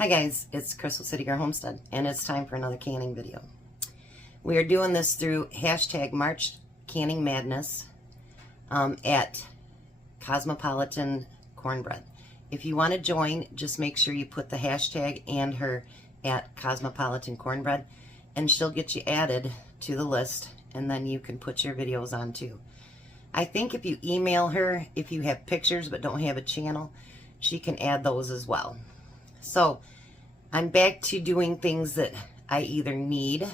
Hi guys, it's Crystal City Girl Homestead, and it's time for another canning video. We are doing this through hashtag March Canning Madness at Cosmopolitan Cornbread. If you want to join, just make sure you put the hashtag and her at Cosmopolitan Cornbread, and she'll get you added to the list, and then you can put your videos on too. I think if you email her, if you have pictures but don't have a channel, she can add those as well. So I'm back to doing things that I either need,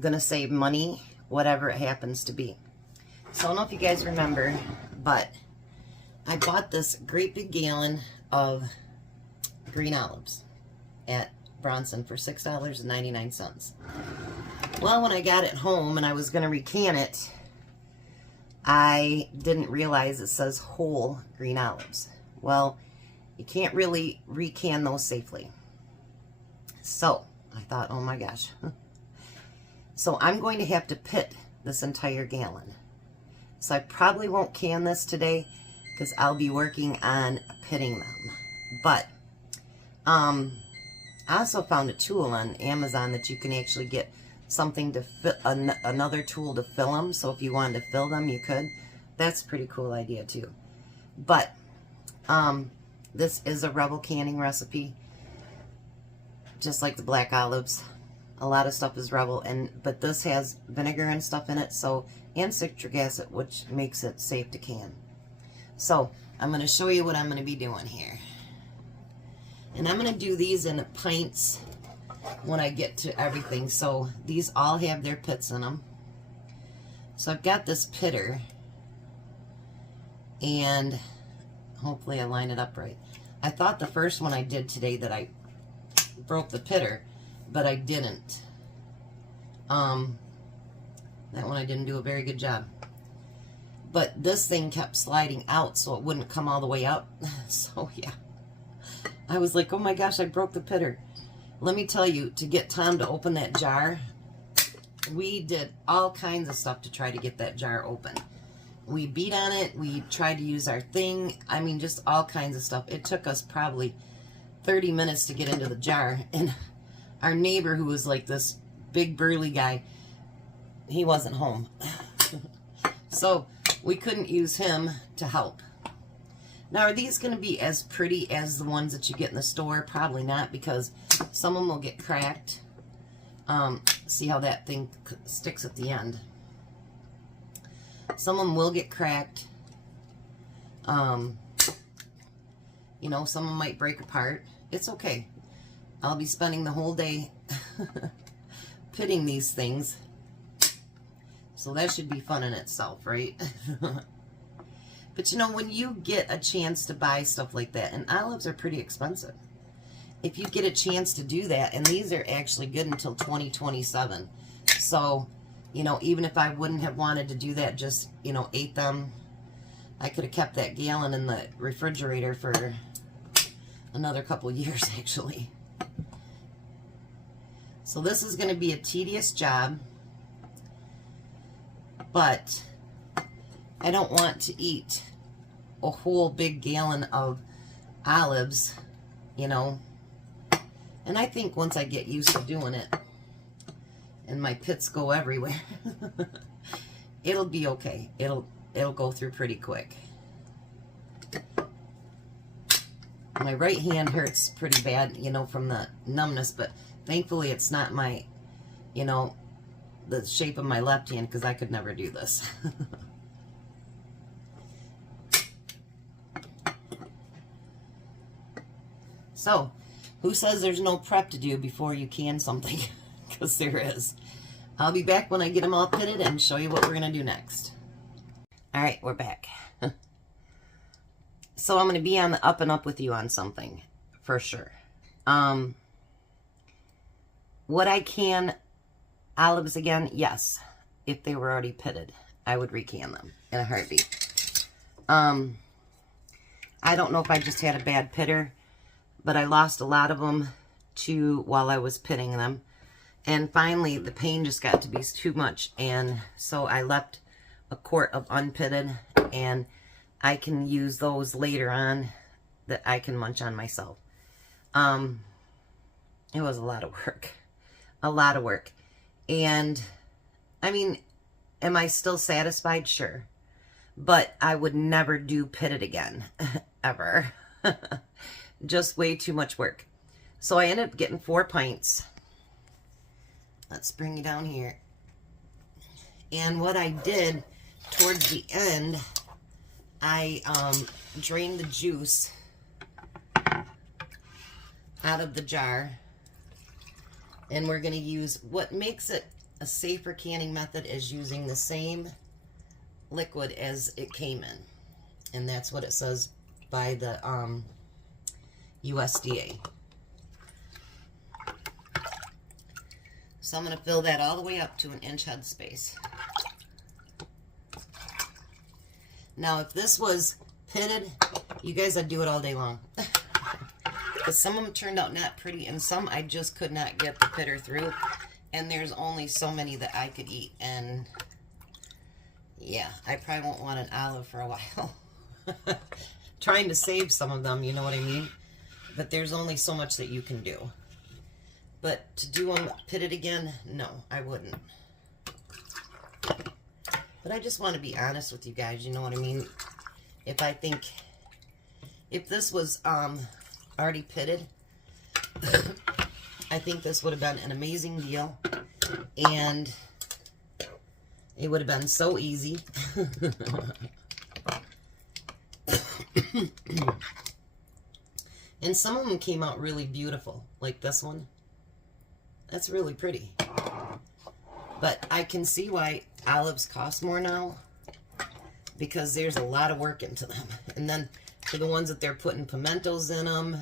gonna save money, whatever it happens to be. So I don't know if you guys remember, but I bought this great big gallon of green olives at Bronson for $6.99. Well, when I got it home and I was gonna recan it, I didn't realize it says whole green olives. Well, you can't really recan those safely. So I thought, oh my gosh. So I'm going to have to pit this entire gallon. So I probably won't can this today because I'll be working on pitting them. But I also found a tool on Amazon that you can actually get something to fit, another tool to fill them. So if you wanted to fill them, you could. That's a pretty cool idea too. But this is a Rebel canning recipe, just like the black olives. A lot of stuff is Rebel, but this has vinegar and stuff in it, so, and citric acid, which makes it safe to can. So I'm going to show you what I'm going to be doing here. And I'm going to do these in pints when I get to everything. So these all have their pits in them. So I've got this pitter, and hopefully I line it up right. I thought the first one I did today that I broke the pitter, but I didn't. That one I didn't do a very good job. But this thing kept sliding out so it wouldn't come all the way out. So yeah, I was like, oh my gosh, I broke the pitter. Let me tell you, to get Tom to open that jar, we did all kinds of stuff to try to get that jar open. We beat on it, we tried to use our thing, I mean, just all kinds of stuff. It took us probably 30 minutes to get into the jar, and our neighbor, who was like this big burly guy, he wasn't home. So we couldn't use him to help. Now, are these going to be as pretty as the ones that you get in the store? Probably not, because some of them will get cracked. See how that thing sticks at the end. Some of them will get cracked. You know, some of them might break apart. It's okay. I'll be spending the whole day pitting these things. So that should be fun in itself, right? But you know, when you get a chance to buy stuff like that, and olives are pretty expensive. If you get a chance to do that, and these are actually good until 2027. So, you know, even if I wouldn't have wanted to do that, just, you know, ate them, I could have kept that gallon in the refrigerator for another couple years, actually. So this is going to be a tedious job, but I don't want to eat a whole big gallon of olives, you know. And I think once I get used to doing it, and my pits go everywhere, it'll be okay. It'll go through pretty quick. My right hand hurts pretty bad, you know, from the numbness, but thankfully it's not my, you know, the shape of my left hand, because I could never do this. So, who says there's no prep to do before you can something? Because there is. I'll be back when I get them all pitted and show you what we're going to do next. Alright, we're back. So I'm going to be on the up and up with you on something, for sure. Would I can olives again? Yes. If they were already pitted, I would recan them in a heartbeat. I don't know if I just had a bad pitter, but I lost a lot of them while I was pitting them. And finally, the pain just got to be too much, and so I left a quart of unpitted, and I can use those later on that I can munch on myself. It was a lot of work. A lot of work. And, I mean, am I still satisfied? Sure. But I would never do pitted again. Ever. Just way too much work. So I ended up getting 4 pints. Let's bring you down here. And what I did towards the end, I drained the juice out of the jar. And we're going to use, what makes it a safer canning method is using the same liquid as it came in. And that's what it says by the USDA. So I'm going to fill that all the way up to 1 inch head space. Now, if this was pitted, you guys, I'd do it all day long. Because some of them turned out not pretty, and some I just could not get the pitter through. And there's only so many that I could eat. And yeah, I probably won't want an olive for a while. Trying to save some of them, you know what I mean? But there's only so much that you can do. But to do them pitted again, no, I wouldn't. But I just want to be honest with you guys, you know what I mean? If this was already pitted, I think this would have been an amazing deal. And it would have been so easy. And some of them came out really beautiful, like this one. That's really pretty. But I can see why olives cost more now, because there's a lot of work into them. And then for the ones that they're putting pimentos in them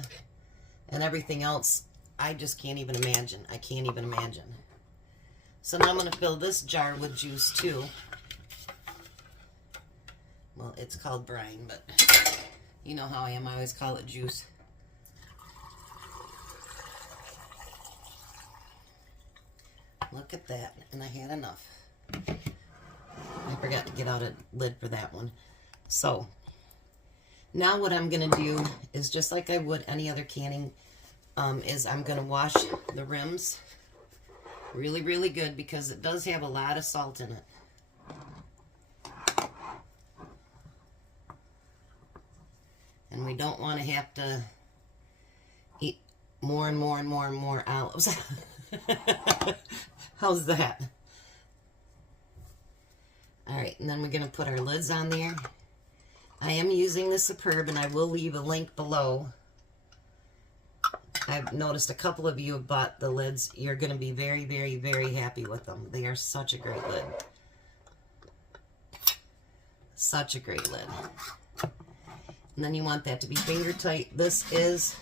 and everything else, I just can't even imagine. I can't even imagine. So now I'm going to fill this jar with juice too. Well, it's called brine, but you know how I am. I always call it juice. Look at that. And I had enough. I forgot to get out a lid for that one. So, now what I'm going to do is just like I would any other canning, is I'm going to wash the rims really, really good, because it does have a lot of salt in it. And we don't want to have to eat more and more and more and more olives. How's that? Alright, and then we're going to put our lids on there. I am using the Superb, and I will leave a link below. I've noticed a couple of you have bought the lids. You're going to be very, very, very happy with them. They are such a great lid. Such a great lid. And then you want that to be finger tight. This is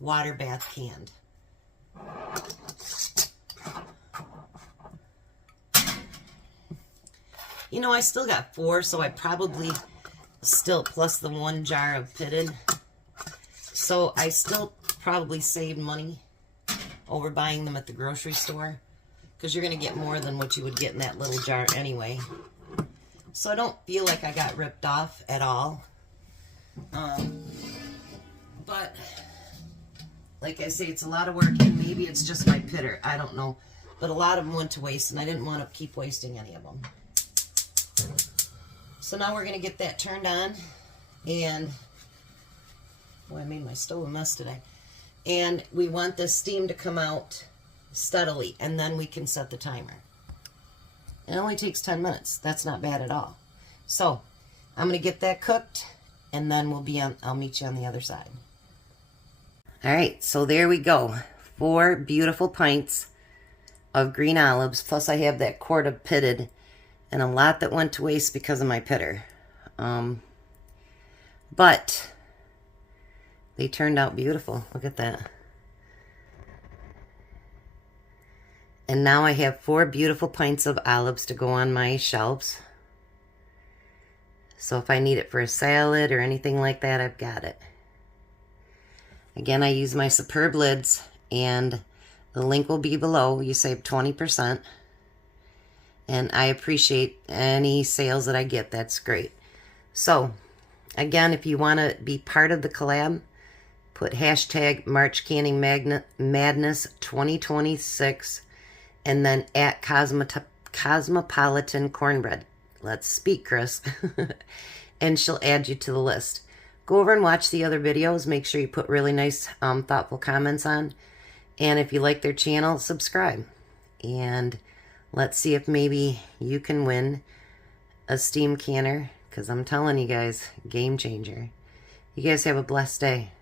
water bath canned. You know, I still got 4, so I probably still, plus the 1 jar of pitted. So I still probably saved money over buying them at the grocery store, because you're going to get more than what you would get in that little jar anyway. So I don't feel like I got ripped off at all. But like I say, it's a lot of work, and maybe it's just my pitter. I don't know. But a lot of them went to waste, and I didn't want to keep wasting any of them. So now we're going to get that turned on, and I made my stove a mess today. And we want the steam to come out steadily, and then we can set the timer. It only takes 10 minutes. That's not bad at all. So I'm going to get that cooked, and then I'll meet you on the other side. All right, so there we go. 4 beautiful pints of green olives, plus I have that quart of pitted, and a lot that went to waste because of my pitter. But they turned out beautiful. Look at that. And now I have 4 beautiful pints of olives to go on my shelves. So if I need it for a salad or anything like that, I've got it. Again, I use my Superb lids, and the link will be below. You save 20%. And I appreciate any sales that I get. That's great. So, again, if you want to be part of the collab, put hashtag March Canning Madness 2026, and then at Cosmopolitan Cornbread. Let's speak, Chris. And she'll add you to the list. Go over and watch the other videos. Make sure you put really nice, thoughtful comments on. And if you like their channel, subscribe. And let's see if maybe you can win a steam canner, because I'm telling you guys, game changer. You guys have a blessed day.